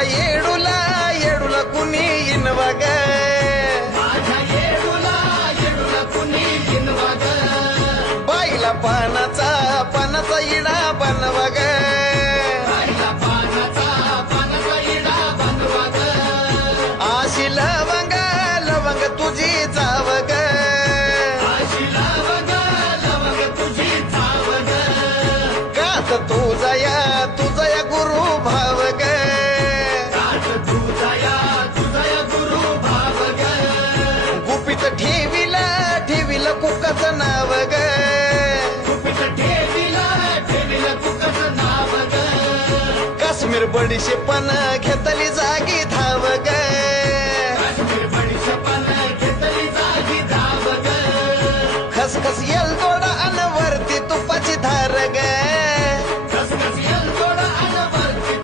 माझ्या येडूला येडूला कुणी इनवा ग बाईला पानाचा इडा बनवा ग आशी लवंग लवंग तुझी जाव ग कात तुझा या गुरु भाव ग गुपित ठेविला कुकाचं नाव ग काश्मीर बडीशेपण घेतली जागी धाव ग